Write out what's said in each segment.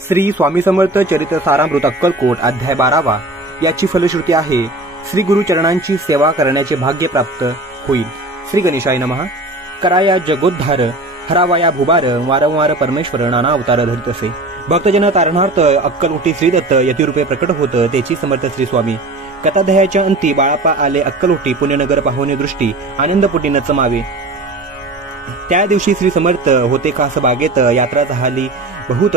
श्री स्वामी समर्थ चरित्र सारामृत अक्कलकोट अध्याय 12 याची फलश्रुती आहे श्री गुरु चरणांची सेवा करण्याचे भाग्य प्राप्त होईल। श्री गणेशाय नमः। कराया जगोद्धार हरावाया भुबार वारंवार परमेश्वर नाना अवतार धरीत असे। भक्तजन तारणार्थ अक्कलकोटी श्रीदत्त यतिरूपे प्रकट होत त्याची समर्थ श्री स्वामी। कथाध्यायाच्या अंती बाळापा आले अक्कलकोटी पुण्यनगर पाहुणे दृष्टी आनंदपोटी नचमावे। त्या दिवशी श्री समर्थ होते खास बागेत यात्रा झाली बहुत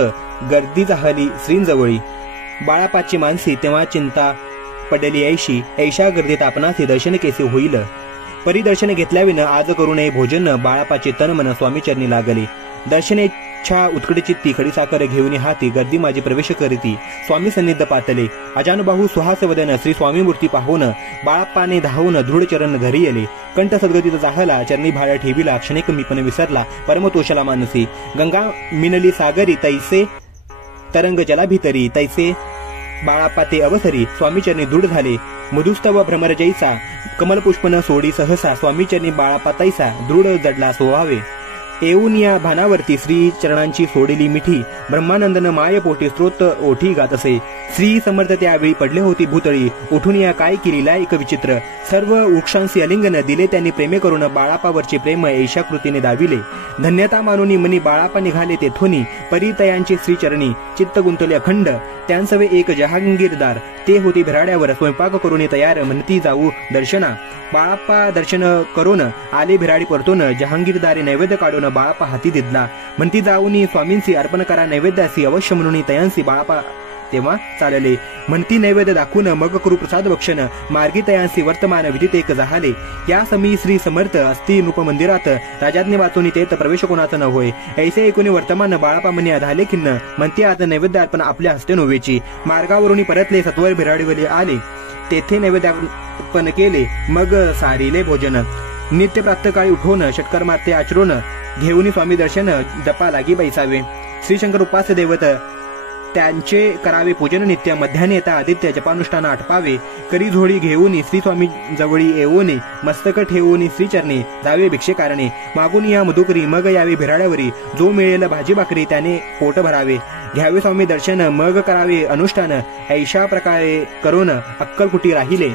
गर्दी झाली श्रींजवळी। बाळापाची मानसी तेव्हा चिंता पडली ऐशी ऐशा गर्दीत आपणासी दर्शन केसे होईल। परिदर्शन घेतल्याविना आज करू नये भोजन बाळापाचे तन मन स्वामीचरणी लागले। दर्शनेच्छा उत्कटचित्ती खडीसाखर घेऊन हाती गर्दी माझी प्रवेश करीती स्वामी सन्निध पातले। अजानुबाहू सुहास वदन श्री स्वामी मूर्ती पाहून बाळाप्पाने धावून दृढ चरण घरी येले। कंठ सद्गतीत जाहला चरणी भाळ ठेविला क्षणिक मीपण विसरला परमतोषला मानसी। गंगा मिनली सागरी तैसे तरंग जला भीतरी तैसे बाळाप्पा ते अवसरी स्वामीचरणी दृढ झाले। मधुस्तव भ्रमर जैसा कमलपुष्पन सोडी सहसा स्वामीचरणी बाळाप्पा तैसा दृढ जडला सोहावे। येऊन या भानावरती श्री चरणांची सोडली मिठी ब्रह्मानंदन माय पोटी स्त्रोत ओठी गात असे। श्री समर्थ त्यावेळी पडले होती भूतळी उठून या काय केलेला एक विचित्र। सर्व वृक्षांशी अलिंगन दिले त्यांनी प्रेमे करून बाळापावरचे प्रेम ऐशा कृतीने दाविले। धन्यता मानूनी मनी बाळापा निघाले तेथोनी परितयांची श्रीचरणी चित्त गुंतले अखंड। त्यांसवे एक जहांगीरदार ते होते भिराड्यावर स्वयंपाक करून तयार म्हणती जाऊ दर्शना। बाळाप्पा दर्शन करून आले भिराडी परतून जहांगीरदारी नैवेद्य काढून बाळाप्पा हाती दिदला। म्हणती जाऊनी स्वामींची अर्पण करा नैवेद्यासी अवश्य म्हणून तयांसी बाळाप्पा तेव्हा चालले। म्हणती नैवेद्य दाखवून मग करू प्रसाद भक्षण मार्गी तयांसी वर्तमान विदित एक झाले। या समी श्री समर्थ असती नृप मंदिरात राजाज्ञे वाचून तेथ प्रवेश कोणाचा न होय। ऐसे ऐकून वर्तमान बाळाप्पा म्हणे झाले खिन्न म्हणती आज नैवेद्य अर्पण आपल्या हस्ते नव्हेची। मार्गावरून परतले सत्वर भिराडीवले आले तेथे नैवेद्यार्पण केले मग सारिले भोजन। नित्य प्रातःकाळी उठवून षटकर माते आचरून घेऊन स्वामी दर्शन जपा लागी बैसावे। श्री शंकर उपास्य दैवत त्यांचे करावे पूजन नित्य। मध्याने येता आदित्य जपानुष्ठान आटपावे करी झोळी घेऊन श्री स्वामी जवळी येऊन मस्तक ठेवून श्रीचरणी जावे भिक्षे कारणे। मागून या मधुकरी मग यावे भिराड्यावरी जो मिळेल भाजी भाकरी त्याने पोट भरावे। घ्यावे स्वामी दर्शन मग करावे अनुष्ठान ऐशा प्रकारे करून अक्कलकोटी राहिले।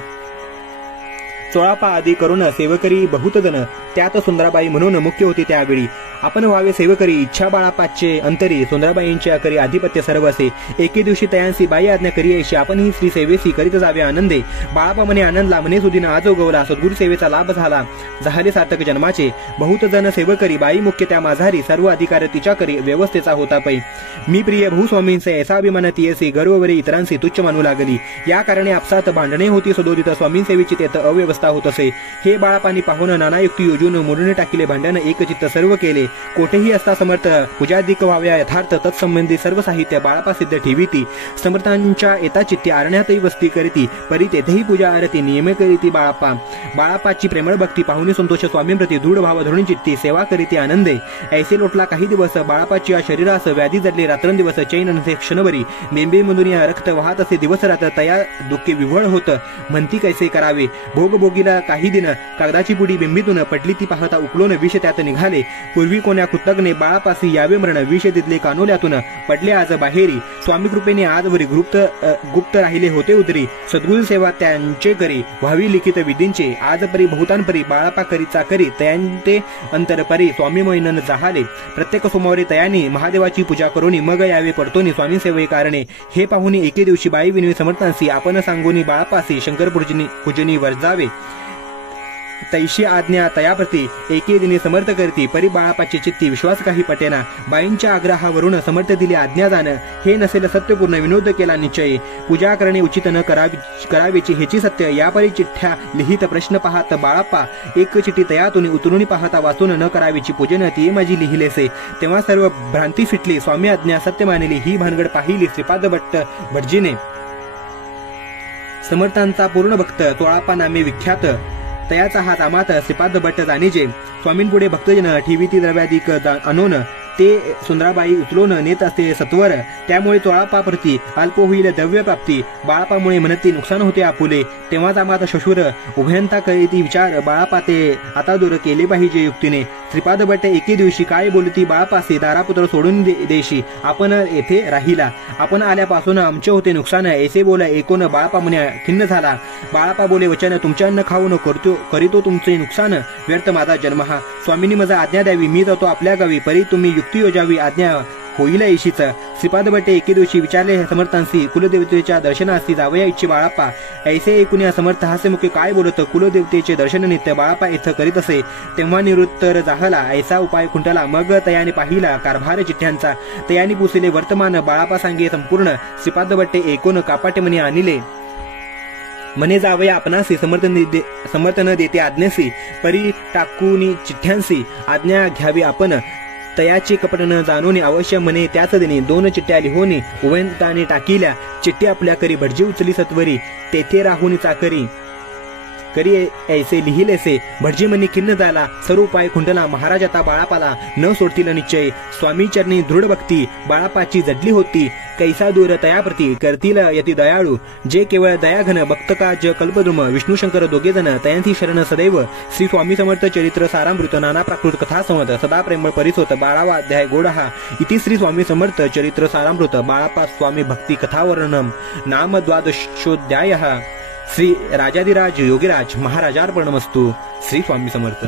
चोळापा आदी करून सेवकरी बहुत जण त्यात सुंदराबाई म्हणून मुख्य होती। त्यावेळी आपण व्हावे सेवकरी इच्छा बाळापाचे अंतरी सुंदराबाईंच्या करी आधिपत्य सर्व असे। एके दिवशी तयांसी बाई आज्ञा करी ऐशी आपण ही श्री सेवेसी करीत जावे आनंदे। बाळापा म्हणे आनंदला म्हणे सुदीन आज उगवला सद्गुरु सेवेचा लाभ झाला झाले सार्थक जन्माचे। बहुत जण सेवकरी बाई मुख्य त्या माझारी सर्व अधिकार तिच्या करी व्यवस्थेचा होता पै। मी प्रिय भूस्वामींचे ऐसा अभिमान तियसी गर्ववरी इतरांशी तुच्छ मानू लागली। या कारणे आपसात भांडणे होती सदोदित स्वामी सेवेची तेथ अव्यवस्था होत असे। हे बाळापानी पाहून नाना युक्ती योजून मोडून टाकिले भांडण एकचित्त सर्व केले। कोठेही असता समर्थ पूजाधिक व्हाव्या यथार्थ तत्संबंधी सर्व साहित्य बाळापा सिद्ध ठेवीती। समर्थांच्या येता चित्ती आरण्यातही वस्ती करीती परी तेथेही पूजा आरती नियमे करीती बाळापा। बाळापाची प्रेमळ भक्ती पाहुणी संतोष स्वामींप्रती दृढ भाव धरून चित्ती सेवा करीती आनंदे। ऐसे लोटला काही दिवस बाळापाची या शरीरास व्याधी जडले रात्रंदिवस चैन नसे क्षणभरी बेंबीमधून या रक्त वाहत असे दिवस रात्र तया दुःखी विव्हळ होत। म्हणती कैसे करावे भोगभोगीला काही दिन कागदाची पुडी बिंबीतून पडली ती पाहता उकळून विष त्यात निघाले। पूर्वी कोण्या कृतज्ञे बाळापासी यावे मरण विष दिदले कानोल्यातून पडले आज बाहेरी। स्वामी कृपेने आजवरी गुप्त राहिले होते उतरी सद्गुरु सेवा त्यांचे करी व्हावी लिखित विधींचे। आजपरी बहुतांपरी बाळापा करीचा करी तयांते अंतरपरी स्वामी मोहिनन जाहाले। प्रत्येक सोमवारी तयानी महादेवाची पूजा करून मग यावे पडतोनी स्वामी सेवे कारणे। हे पाहुनी एके दिवशी बाई विनवी समर्थांसी आपण सांगोनी बाळापासी शंकर पूजनी वर्जावे। तैशी आज्ञा तयाप्रती एके दिनी समर्थ करती परी बाळापाची चित्ती विश्वास काही पटेना। बाईंच्या आग्रहावरून समर्थ दिली आज्ञा जाण हे नसेल सत्यपूर्ण विनोद केला निश्चय। पूजा करणे उचित न करावीची हेची सत्य यापरी चिठ्ठ्या लिहित प्रश्न पाहत बाळाप्पा एक चिठी तयातून उतरून पाहता वाचून न करावीची पूजन ती माझी लिहिलेसे। तेव्हा सर्व भ्रांती फिटली स्वामी आज्ञा सत्य मानली ही भानगड पाहिली श्रीपाद भट्ट भटजीने। समर्थांचा पूर्ण भक्त चोळापा नामे विख्यात तयाचा हात आमात श्रीपाद भट्ट जाणीजे। स्वामींपुढे भक्तजन ठेवीती द्रव्याधिक आणून ते सुंदराबाई उचलून नेत असते सत्वर, त्यामुळे चोळापाप्रती अल्प होईल द्रव्य प्राप्ती, बाळापामुळे म्हणती नुकसान होते आपुले. तेव्हाच आम्हाला शशुर उभयंता करीती विचार, बाळापा ते आता दूर केले पाहिजे युक्तीने. श्रीपाद भट्ट एके दिवशी काय बोलती बाळापासी, दारापुत्र सोडून देशी आपण येथे राहिला, आपण आल्यापासून आमचे होते नुकसान, ऐसे बोला ऐकून बाळापा म्हणे खिन्न झाला. बाळापा बोले वचन, तुमचे अन्न खाऊन करीतो तुमचे नुकसान, व्यर्थ माझा जन्म हा. स्वामींनी माझा आज्ञा द्यावी, मी जातो आपल्या गावी, परी तुम्ही युक्ती योजावी, आज्ञा होईल ऐशीच. श्रीपाद भट्टे एके दिवशी विचारले समर्थांशी, कुलदेवतेच्या दर्शनासी जावया इच्छे बाळापा. ऐसे ऐकून समर्थ हास्यमुखे काय बोलत, कुलदेवतेचे दर्शन नित्य बाळापा इथं करीत असे. तेव्हा निरुत्तर जाहला, ऐसा उपाय खुंटला. मग तयाने पाहिला कारभार चिठ्ठ्यांचा, तयाने पुसले वर्तमान, बाळापा सांगे संपूर्ण. श्रीपाद भट्टे ऐकून कापाटे म्हणे आणले, म्हणे जावया आपणासी, समर्थन देते आज्ञासी, परी टाकूनी चिठ्ठ्यांसी, आज्ञा घ्यावी आपण. तयाची कपट न जाणून अवश्य म्हणे त्याच दिनी, 2 चिठ्ठ्या लिहोनी उभयंताने टाकिल्या. चिठ्ठी आपल्या करी भटजी उचली सत्वरी, तेथे राहून चाकरी करी ऐसे लिहिलेसे. भटजी म्हणे खिन्न झाला, सर्व उपाय खुंटला. महाराज आता बाळापाला न सोडतील निश्चय. स्वामी चरणी दृढ भक्ती बाळापाची जडली होती, कैसा दूर तयाप्रती करतील यती दयाळू. जे केवळ दयाघन भक्त का ज कल्पद्रुम, विष्णू शंकर दोघे जण तयांची शरण सदैव. श्री स्वामी समर्थ चरित्र सारामृत, नाना प्राकृत कथा संवत, सदा प्रेमळ परिसोत. 12वा अध्याय गोडहा. इति श्री स्वामी समर्थ चरित्र सारामृत, बाळापा स्वामी भक्ती कथावर्णनम, नाम द्वादशोध्यायः. श्री राजाधिराज योगीराज महाराजार्पणमस्तु. श्री स्वामी समर्थ.